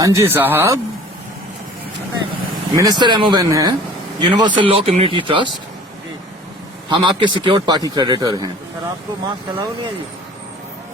हाँ जी साहब, minister MON है, यूनिवर्सल लॉ कम्युनिटी ट्रस्ट। जी हम आपके सिक्योर्ड पार्टी क्रेडिटर हैं। सर, आपको मास्क अलाउ नहीं है जी?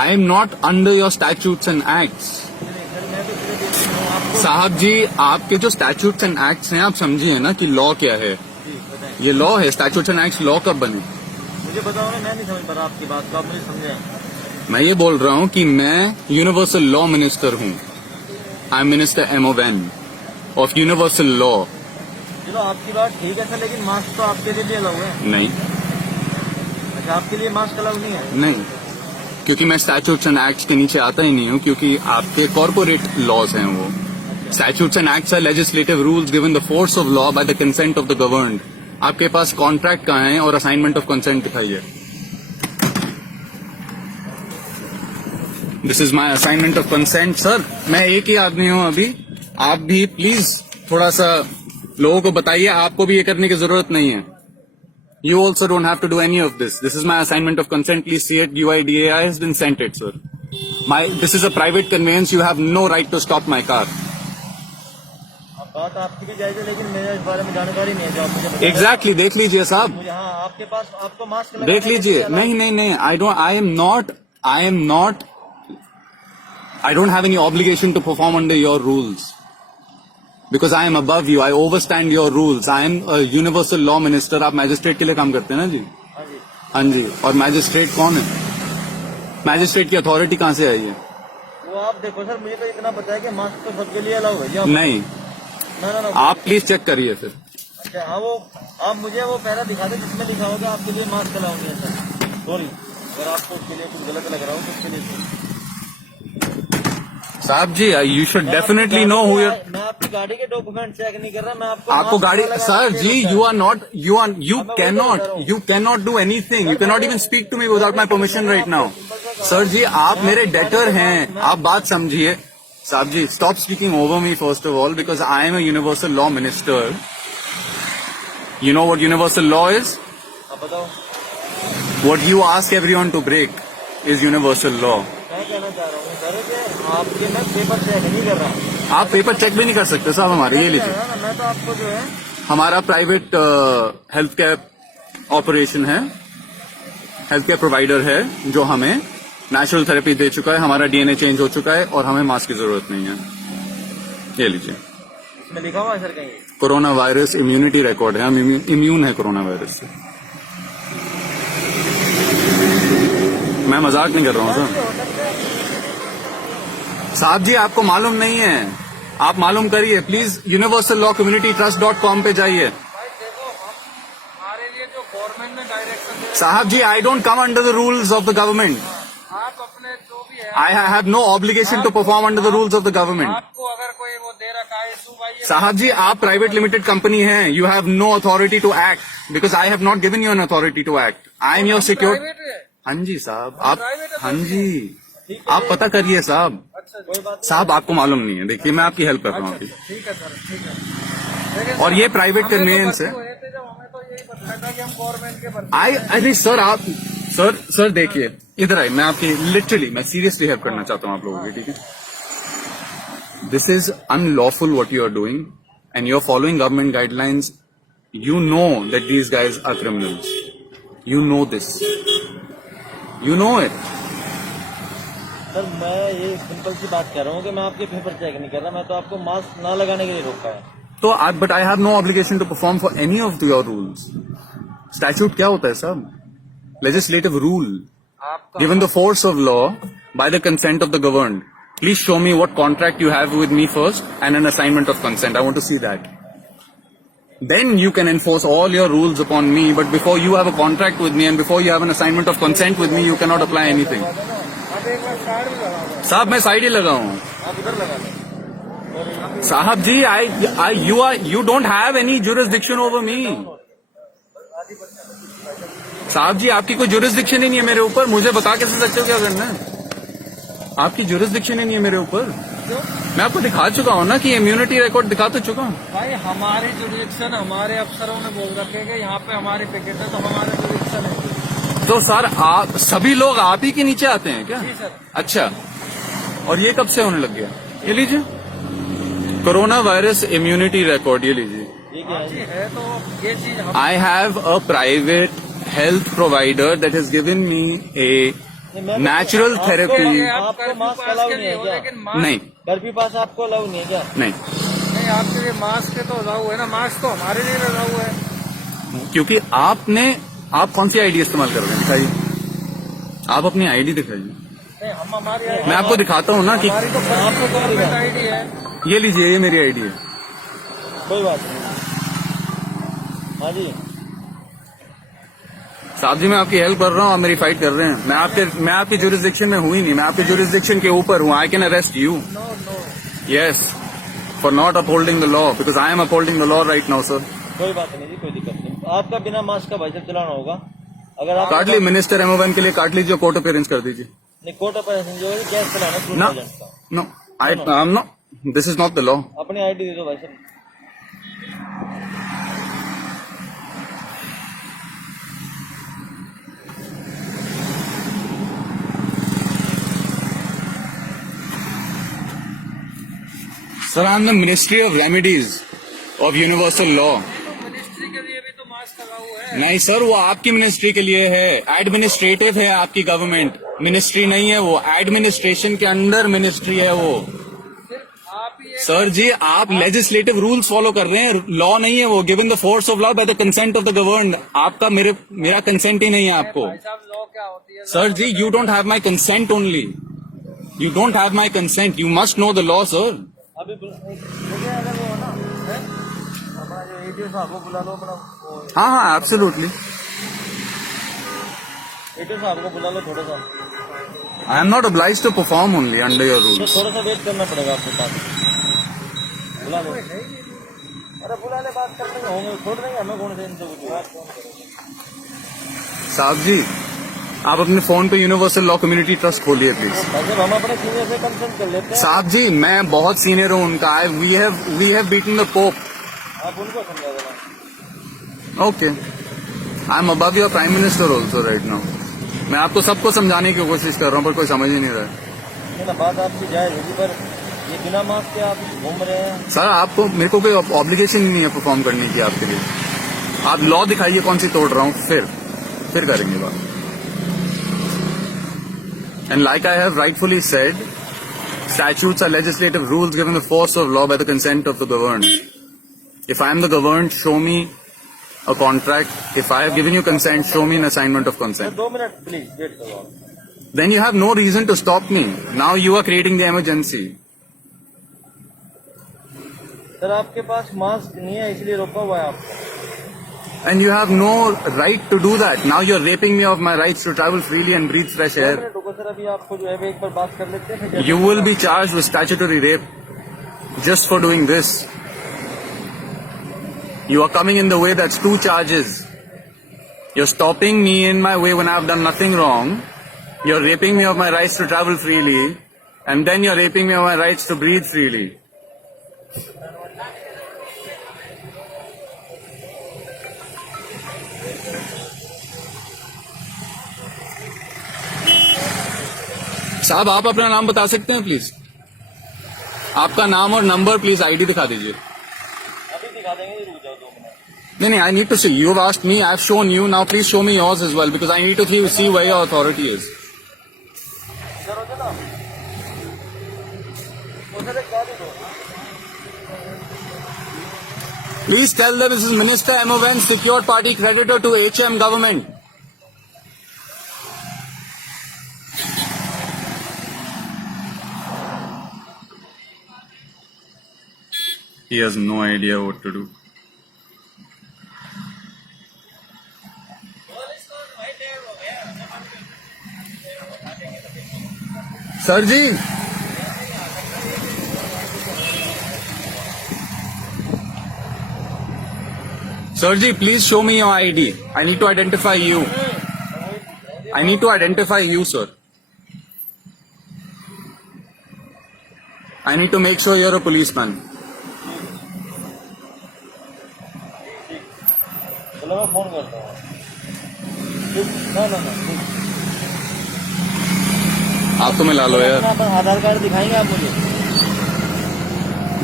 I am not under your statutes and acts. नहीं सर, मैं तो सिर्फ हूँ आपको। साहब जी, आपके जो स्टैट्यूट्स एंड एक्ट्स हैं, आप समझिए ना कि लॉ क्या है। जी बताएं। ये लॉ है, स्टैट्यूट्स एंड एक्ट्स लॉ कब बने? मुझे बताओ ना, मैं नहीं समझ पा रहा आपकी बात को, आप मुझे समझाएं। मैं ये बोल रहा हूँ कि मैं यूनिवर्सल लॉ मिनिस्टर हूँ। I am minister MON of universal law. चलो आपकी बात ठीक है सर, लेकिन मास्क तो आपके लिए भी अलाउ है। नहीं अच्छा, आपके लिए मास्क अलाउ नहीं है? नहीं, क्योंकि मैं स्टैट्यूट्स एंड एक्ट्स के नीचे आता ही नहीं हूँ, क्योंकि आपके कॉर्पोरेट लॉज हैं वो। Statutes and acts are legislative rules given the force of law by the consent of the governed. आपके पास कॉन्ट्रैक्ट कहाँ है और असाइनमेंट ऑफ कंसेंट दिखाइए। This is my assignment of consent. Sir, मैं एक ही आदमी हूँ अभी, आप भी प्लीज थोड़ा सा लोगों को बताइए, आपको भी ये करने की जरूरत नहीं है। You also don't have to do any of this. This is my assignment of consent. Please see it. UIDAI has been sent it, sir. This is a private conveyance. You have no right to stop my car. अब बात आपकी भी जायज है, लेकिन मेरे इस बारे में जानकारी नहीं है जो आप मुझे बताएं। Exactly. देख लीजिए साहब, मुझे हाँ, आपके पास आपको मास्क देख लीजिए। नहीं नहीं नहीं, I don't have any obligation to perform under your rules. Because I am above you, I overstand your rules. I am a universal law minister. आप मैजिस्ट्रेट के लिए काम करते हैं ना जी? हाँ जी। हाँ जी। और मैजिस्ट्रेट कौन है? मैजिस्ट्रेट की अथॉरिटी कहाँ से आई है? वो आप देखो सर, मुझे तो इतना पता है कि मास्क तो सबके लिए अलाउ है जी। आप नहीं, ना आप प्लीज चेक करिए फिर। अच्छा हाँ, वो आप मुझे वो पैरा दिखा दें जिसमें लिखा होगा आपके लिए मास्क अलाउ नहीं है सर। सॉरी, अगर आपको उसके लिए कुछ गलत लग रहा हो तो उसके लिए साहब जी, you should definitely know who your. मैं आपकी गाड़ी के डॉक्यूमेंट चेक नहीं कर रहा, मैं आपको आपको मास्क गाड़ी, लगाने सर के जी, लिए you cannot do anything. You cannot even speak to me without my permission right now. Sir जी, आप मेरे डेटर हैं, आप बात समझिए। साहब जी, stop speaking over me first of all, because I am a universal law minister. You know what universal law is? आप बताओ। What you ask everyone to break is universal law. मैं कहना चाह रहा हूँ सर कि आपके मैं पेपर चेक नहीं कर रहा हूँ। आप पेपर चेक भी नहीं कर सकते साहब हमारे, ये लीजिए। मैं तो आपको जो है हमारा प्राइवेट हेल्थ केयर ऑपरेशन है, हेल्थ केयर प्रोवाइडर है, जो हमें नेचुरल थेरेपी दे चुका है, हमारा डीएनए चेंज हो चुका है और हमें मास्क की जरूरत नहीं है। ये लीजिए, इसमें लिखा हुआ है सर कहीं? कोरोना वायरस इम्यूनिटी रिकॉर्ड है, हम इम्यून है कोरोना वायरस से। मैं मजाक नहीं कर रहा हूँ सर। साहब जी, आपको मालूम नहीं है, आप मालूम करिए please. Universal law community trust.com पे जाइए। हमारे लिए जो गवर्नमेंट ने डायरेक्शन साहब जी, I don't come under the rules of the government. आप अपने जो भी है, I have no obligation to perform under the rules of the government. आपको अगर कोई वो दे रखा है इशू भाई, साहब जी, आप प्राइवेट लिमिटेड कंपनी हैं, you have no authority to act because I have not given you an authority to act. I am your secure. हाँ जी साहब, आप, हाँ जी, आप पता करिए साहब। कोई बात साहब, आपको मालूम नहीं है, देखिए मैं आपकी हेल्प कर रहा हूँ अभी। ठीक है सर, ठीक है। और ये प्राइवेट कन्वेंस है। हमें तो यही पता था कि हम गवर्नमेंट के बंदे। अरे सर, आप सर देखिए, इधर आइए, मैं आपकी लिटरली, मैं सीरियसली हेल्प करना चाहता हूँ आप लोगों की, ठीक है? This is unlawful what you are doing and you are following government guidelines. You know that these guys are criminals, you know this, you know it. Sir, मैं ये सिंपल सी बात कर रहा हूँ कि मैं आपके पेपर चेक नहीं कर रहा, मैं तो आपको मास्क ना लगाने के लिए रोका है। तो but I have no obligation to perform for any of your rules. Statute क्या होता है साहब? Legislative rule given the force of law by the consent of the governed. Please show me what contract you have with me first and an assignment of consent. I want to see that. Then you can enforce all your rules upon me, but before you have a contract with me and before you have an assignment of consent with me, you cannot apply anything. आप एक बार side भी लगा, साहब, मैं side ही लगा हूँ। आप इधर लगा लें। साहब जी, you don't have any jurisdiction over me. साहब जी, आपकी कोई जुरिस्डिक्शन ही नहीं है मेरे ऊपर, मुझे बता कैसे सकते हो क्या करना है? आपकी जुरिस्डिक्शन ही नहीं है मेरे ऊपर। मैं आपको दिखा चुका हूँ ना कि इम्यूनिटी रिकॉर्ड दिखा तो चुका हूँ। भाई, हमारी जुरिस्डिक्शन हमारे अफसरों ने बोल रखे कि यहाँ पे हमारे पिकेट है, तो हमारे जुरिस्डिक्शन है। तो सर, आप सभी लोग आप ही के नीचे आते हैं क्या? जी सर। अच्छा, और ये कब से होने लग गया? ये लीजिए, कोरोना वायरस इम्यूनिटी रिकॉर्ड ये लीजिए. ये क्या है? है तो ये चीज हम I have a private health provider that has given me a natural therapy. आपको मास्क अलाउ नहीं है क्या? लेकिन मास्क नहीं कर्फ्यू पास आपको अलाउ नहीं है क्या? नहीं, नहीं, आपके लिए मास्क तो अलाउ है ना, मास्क तो हमारे लिए अलाउ है. क्योंकि आप कौन सी आईडी इस्तेमाल कर रहे हैं दिखाइए. आप अपनी आईडी दिखाइए. नहीं, हम हमारी मैं आपको दिखाता हूँ ना कि हमारी तो आपको कौन दिखा? आईडी है. ये लीजिए, ये मेरी आईडी है. कोई बात नहीं. हाँ जी, साहब जी मैं आपकी हेल्प कर रहा हूँ, आप मेरी फाइट कर रहे हैं. मैं आपकी जुरिस्डिक्शन में हूँ ही नहीं, मैं आपके जुरिस्डिक्शन के ऊपर हूँ. I can arrest you. No no, yes, for not upholding the law, because I am upholding the law right now sir. कोई बात नहीं जी, कोई दिक्कत नहीं. आपका बिना मास्क का भाई साहब चलाना होगा. अगर आप काट ली मिनिस्टर एमओवन के लिए, काट लीजिए, कोर्ट अपीयरेंस कर दीजिए. नहीं, कोर्ट पर जो है कैश चलाना प्रूफ ना एजेंट का. No, I am no, this is not the law. अपनी आईडी दे दो भाई साहब. Sir, I am the Ministry of Remedies of Universal Law. तो मिनिस्ट्री के लिए भी तो मास्क अलाउ है. नहीं सर, वो आपकी मिनिस्ट्री के लिए है. एडमिनिस्ट्रेटिव है आपकी गवर्नमेंट, मिनिस्ट्री नहीं है वो. एडमिनिस्ट्रेशन के अंडर मिनिस्ट्री है वो. सिर्फ आप ही सर जी आप लेजिस्लेटिव रूल्स फॉलो कर रहे हैं, लॉ नहीं है वो. Given the force of law by the consent of the governed. आपका मेरा कंसेंट ही नहीं है आपको. भाई साहब, लॉ क्या होती है? Sir ji you don't have my consent only. You don't have my consent. You must know the law sir. अभी मुझे अगर वो है ना है? हमारा जो एटीओ साहब को बुला लो अपना. हाँ हाँ एब्सोल्युटली. एटीओ साहब को बुला लो थोड़ा सा. आई am not obliged to perform only under your तो rules. थोड़ा सा वेट करना पड़ेगा आपके पास. बुला लो. अरे बुला ले, बात कर लेंगे, होंगे छोड़ देंगे हमें. कौन से इनसे कुछ बात कौन करेगा? साहब जी आप अपने फोन पे यूनिवर्सल लॉ कम्युनिटी ट्रस्ट खोलिए प्लीज. भाई साहब हम अपने सीनियर से कंसल्ट कर लेते हैं. साहब जी मैं बहुत सीनियर हूँ उनका. We have beaten the Pope. आप उनको समझा देना. Okay, I am above your prime minister also right now. मैं आपको सबको समझाने की कोशिश कर रहा हूँ पर कोई समझ ही नहीं रहा है. नहीं ना, बात आपकी जायज होगी, पर ये बिना मास्क के आप घूम रहे हैं. सर आपको मेरे को कोई ऑब्लिगेशन ही नहीं है परफॉर्म करने की आपके लिए. आप लॉ दिखाइए कौन सी तोड़ रहा हूँ, फिर करेंगे बात. And like I have rightfully said, statutes are legislative rules given the force of law by the consent of the governed. If I am the governed, show me a contract. If I have given you consent, show me an assignment of sir consent. 2 minute please wait करो आप. Then you have no reason to stop me. Now you are creating the emergency. Sir आपके पास mask नहीं है इसलिए रोका हुआ है आपको. And you have no right to do that. Now you're raping me of my rights to travel freely and breathe fresh 2 air. Minute रुको sir, अभी आपको जो है एक बार बात कर लेते हैं. फिर You will be charged with statutory rape just for doing this. You are coming in the way. That's 2 charges. You're stopping me in my way when I've done nothing wrong. You're raping me of my rights to travel freely. And then you're raping me of my rights to breathe freely. साहब आप अपना नाम बता सकते हैं please. आपका नाम और नंबर प्लीज, आईडी दिखा दीजिए. अभी दिखा देंगे, रुक जाओ 2 मिनट. नहीं, I need to see. You've asked me, I've shown you. Now please show me yours as well because I need to see where your authority is. Sir हो जाना. उधर एक गाड़ी दो. Please tell them this is Minister MON, secured party creditor to HM government. He has no idea what to do. Sir ji, sir ji, please show me your ID. I need to identify you. I need to identify you, sir. I need to make sure you're a policeman. चलो मैं phone करता हूँ. ना ठीक. आप तो मिला लो यार. अपना आधार कार्ड दिखाएंगे आप मुझे.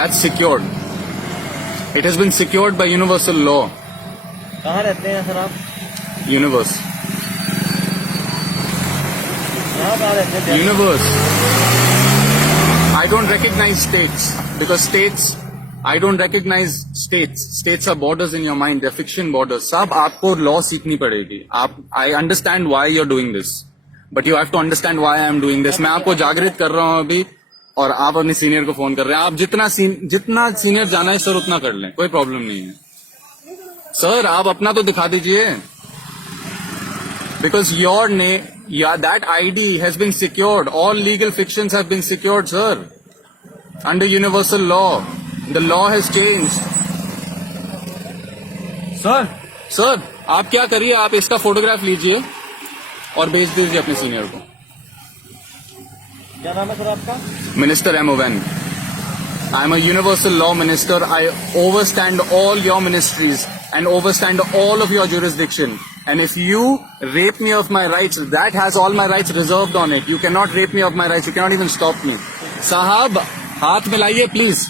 That's secured. It has been secured by universal law. कहाँ रहते हैं सर आप? Universe. कहाँ रहते हैं? Universe. I don't recognize states because states. I don't recognize states. States are borders in your mind. They're fiction borders. साहब आपको law सीखनी पड़ेगी. I understand why you're doing this, but you have to understand why I'm doing this. मैं आपको जागृत कर रहा हूँ अभी, और आप अपने सीनियर को फोन कर रहे हैं. आप जितना सीनियर जाना है सर उतना कर लें, कोई प्रॉब्लम नहीं है. सर आप अपना तो दिखा दीजिए. Because your name, that ID has been secured. All legal fictions have been secured, sir. Under universal law. The law has changed. Sir, आप क्या करिए, आप इसका फोटोग्राफ लीजिए और भेज दीजिए अपने सीनियर को. क्या नाम है सर आपका? Minister M.O.N. I am a universal law minister. I overstand all your ministries and overstand all of your jurisdiction. And if you rape me of my rights, that has all my rights reserved on it. You cannot rape me of my rights. You cannot even stop me. साहब हाथ मिलाइए please,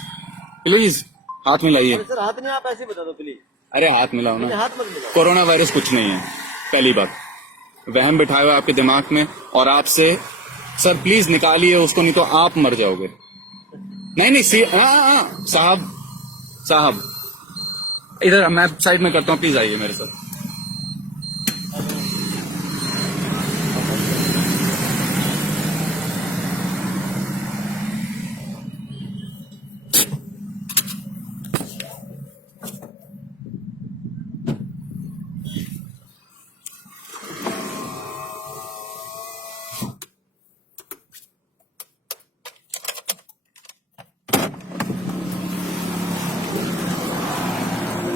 please हाथ मिलाइए. Sir हाथ नहीं, आप ऐसे ही बता दो please. अरे हाथ मिलाओ ना. हाथ मत मिलाओ. कोरोना वायरस कुछ नहीं है. पहली बात, वहम बिठाए हुए आपके दिमाग में, और आपसे सर प्लीज निकालिए उसको, नहीं तो आप मर जाओगे. नहीं साहब इधर मैं साइड में करता हूँ, प्लीज आइए मेरे साथ.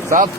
साहब